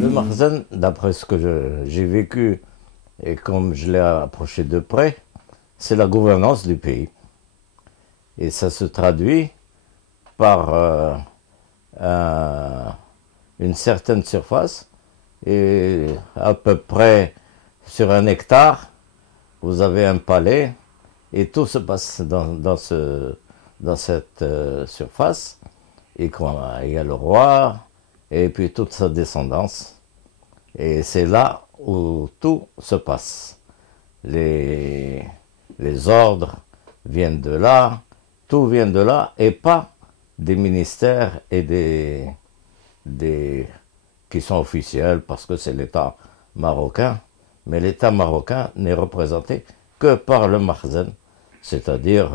Le Marzen, d'après ce que j'ai vécu et comme je l'ai approché de près, c'est la gouvernance du pays. Et ça se traduit par un- une certaine surface. Et à peu près sur 1 hectare, vous avez un palais et tout se passe dans cette surface. Et il y a le roi et puis toute sa descendance. Et c'est là où tout se passe. Les, les ordres viennent de là, tout vient de là, et pas des ministères et des qui sont officiels parce que c'est l'État marocain. Mais l'État marocain n'est représenté que par le Marzen, c'est-à-dire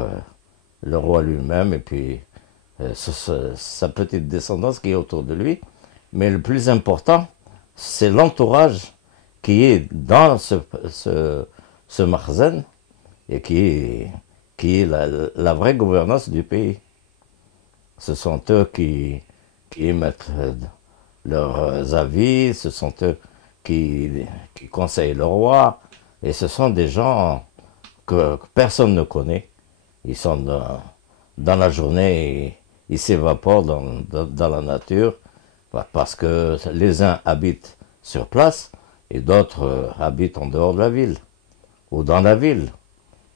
le roi lui-même et puis sa petite descendance qui est autour de lui. Mais le plus important, c'est l'entourage qui est dans ce Marzen et qui est la vraie gouvernance du pays. Ce sont eux qui émettent leurs avis, ce sont eux qui conseillent le roi, et ce sont des gens que personne ne connaît. Ils sont dans la journée, ils s'évaporent dans la nature, parce que les uns habitent sur place et d'autres habitent en dehors de la ville ou dans la ville.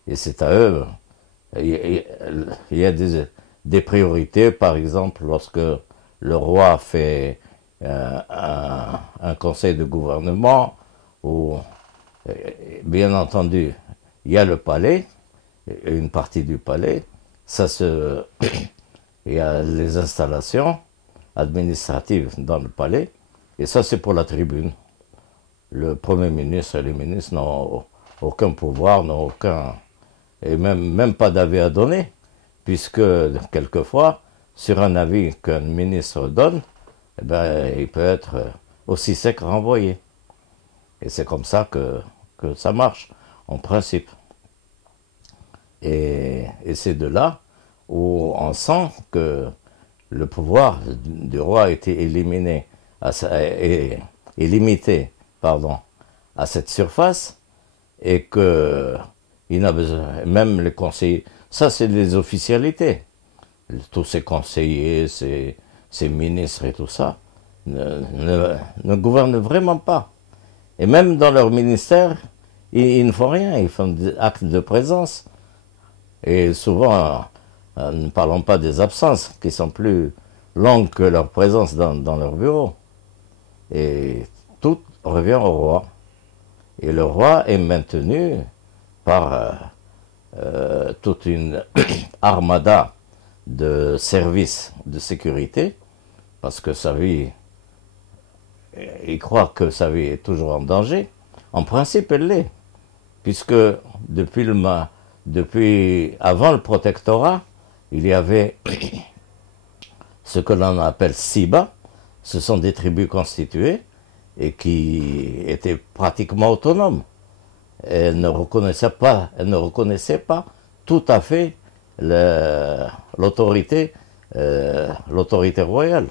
Et c'est à eux. Il y a des priorités, par exemple, lorsque le roi fait un conseil de gouvernement, où, bien entendu, il y a le palais, une partie du palais, il y a les installations administratives dans le palais, et ça c'est pour la tribune. Le Premier ministre et les ministres n'ont aucun pouvoir, n'ont aucun, et même pas d'avis à donner, puisque quelquefois, sur un avis qu'un ministre donne, eh ben, il peut être aussi sec renvoyé. Et c'est comme ça que ça marche, en principe. Et c'est de là où on sent que le pouvoir du roi a été éliminé, est limité, pardon, à cette surface, et que il n'a besoin, même les conseillers, ça c'est des officialités. Tous ces conseillers, ces ministres et tout ça, ne gouvernent vraiment pas. Et même dans leur ministère, ils ne font rien, ils font des actes de présence. Et souvent, ne parlons pas des absences, qui sont plus longues que leur présence dans leur bureau. Et tout revient au roi. Et le roi est maintenu par toute une armada de services de sécurité, parce que sa vie, il croit que sa vie est toujours en danger. En principe, elle l'est, puisque depuis avant le protectorat, il y avait ce que l'on appelle Siba. Ce sont des tribus constituées et qui étaient pratiquement autonomes. Elle ne reconnaissait pas tout à fait l'autorité royale,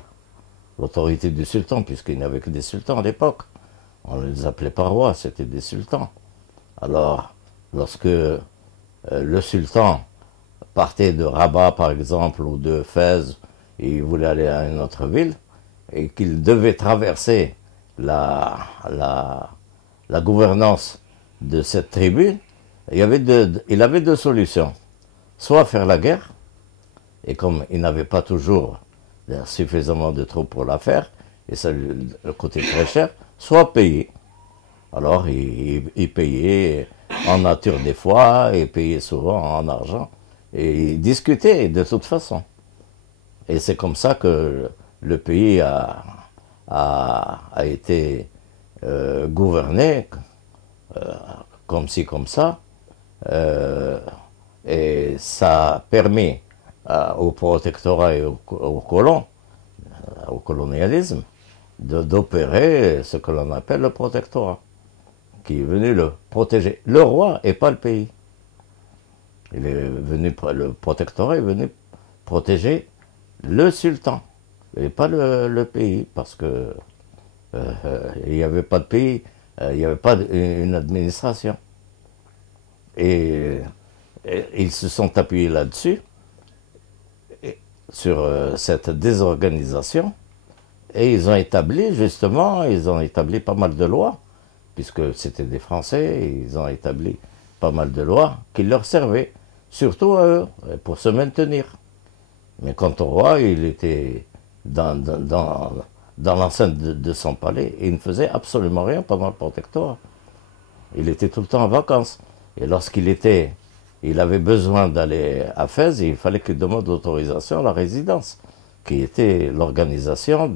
l'autorité du sultan, puisqu'il n'y avait que des sultans à l'époque. On ne les appelait pas rois, c'était des sultans. Alors, lorsque le sultan partait de Rabat, par exemple, ou de Fès, et il voulait aller à une autre ville, et qu'il devait traverser la gouvernance de cette tribu, il avait deux solutions. Soit faire la guerre, et comme il n'avait pas toujours suffisamment de troupes pour la faire, et ça lui coûtait très cher, soit payer. Alors il payait en nature des fois, et payait souvent en argent, et il discutait de toute façon. Et c'est comme ça que le pays a été gouverné comme ci, comme ça, et ça a permis au protectorat et aux colons, au colonialisme, d'opérer ce que l'on appelle le protectorat, qui est venu le protéger le roi et pas le pays. Le protectorat est venu protéger le sultan et pas le pays, parce que Il n'y avait pas de pays, il n'y avait pas une administration. Et, ils se sont appuyés là-dessus, sur cette désorganisation, et ils ont établi, justement, ils ont établi pas mal de lois, puisque c'était des Français, ils ont établi pas mal de lois qui leur servaient, surtout à eux, pour se maintenir. Mais quant au roi, il était dans l'enceinte de son palais, et il ne faisait absolument rien pendant le protectorat. Il était tout le temps en vacances. Et il avait besoin d'aller à Fès, il fallait qu'il demande l'autorisation à la résidence, qui était l'organisation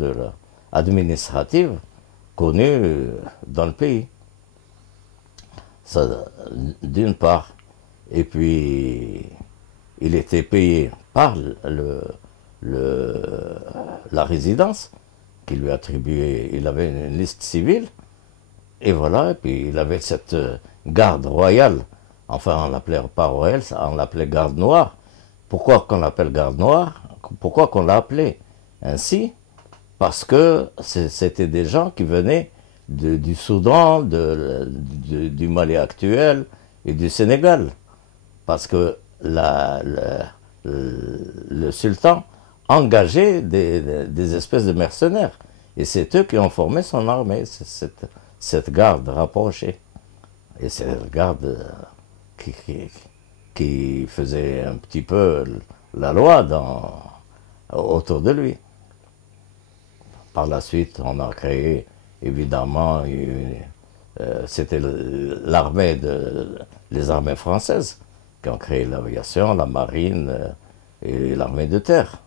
administrative connue dans le pays. Ça, d'une part. Et puis, il était payé par la résidence, qui lui attribuait, il avait une liste civile, et voilà, et puis il avait cette garde royale, enfin on l'appelait pas royale, on l'appelait garde noire. Pourquoi qu'on l'appelle garde noire? Pourquoi qu'on l'a appelé ainsi? Parce que c'était des gens qui venaient du Soudan, du Mali actuel et du Sénégal. Parce que le sultan engageait des espèces de mercenaires. Et c'est eux qui ont formé son armée, cette garde rapprochée. Et cette garde qui faisait un petit peu la loi autour de lui. Par la suite, on a créé, évidemment, c'était les armées françaises qui ont créé l'aviation, la marine et l'armée de terre.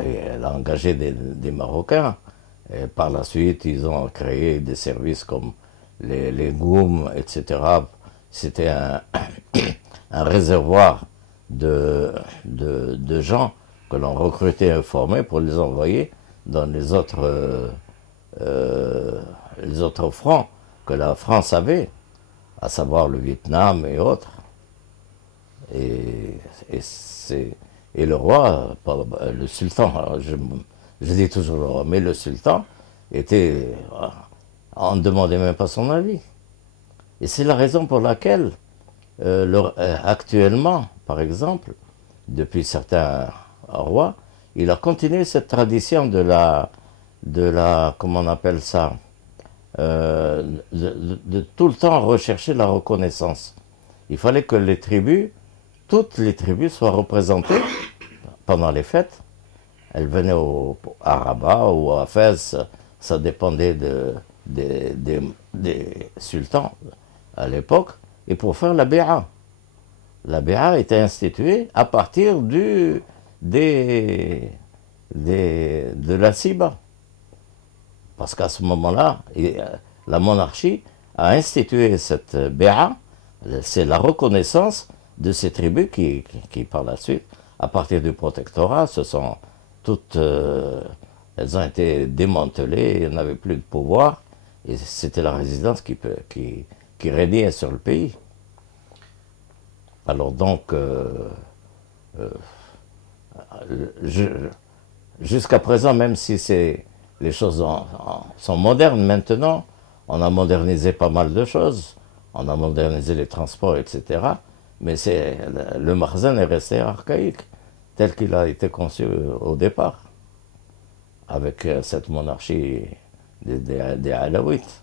Et elle a engagé des Marocains. Et par la suite, ils ont créé des services comme les GOUM, etc. C'était un réservoir de gens que l'on recrutait et formait pour les envoyer dans les autres fronts que la France avait, à savoir le Vietnam et autres. Et le roi, le sultan, je dis toujours le roi, mais le sultan était, on ne demandait même pas son avis. Et c'est la raison pour laquelle, actuellement, par exemple, depuis certains rois, il a continué cette tradition comment on appelle ça, de tout le temps rechercher la reconnaissance. Il fallait que toutes les tribus soient représentées pendant les fêtes. Elles venaient à Rabat ou à Fès, ça dépendait des sultans à l'époque, et pour faire la bé'a. La bé'a était instituée à partir de la Siba. Parce qu'à ce moment-là, la monarchie a institué cette bé'a, c'est la reconnaissance de ces tribus qui, par la suite, à partir du protectorat, elles ont été démantelées, elles n'avaient plus de pouvoir, et c'était la résidence qui régnait sur le pays. Alors donc, jusqu'à présent, même si les choses sont modernes maintenant, on a modernisé pas mal de choses, on a modernisé les transports, etc. Mais le Makhzen est resté archaïque, tel qu'il a été conçu au départ, avec cette monarchie des Alaouites.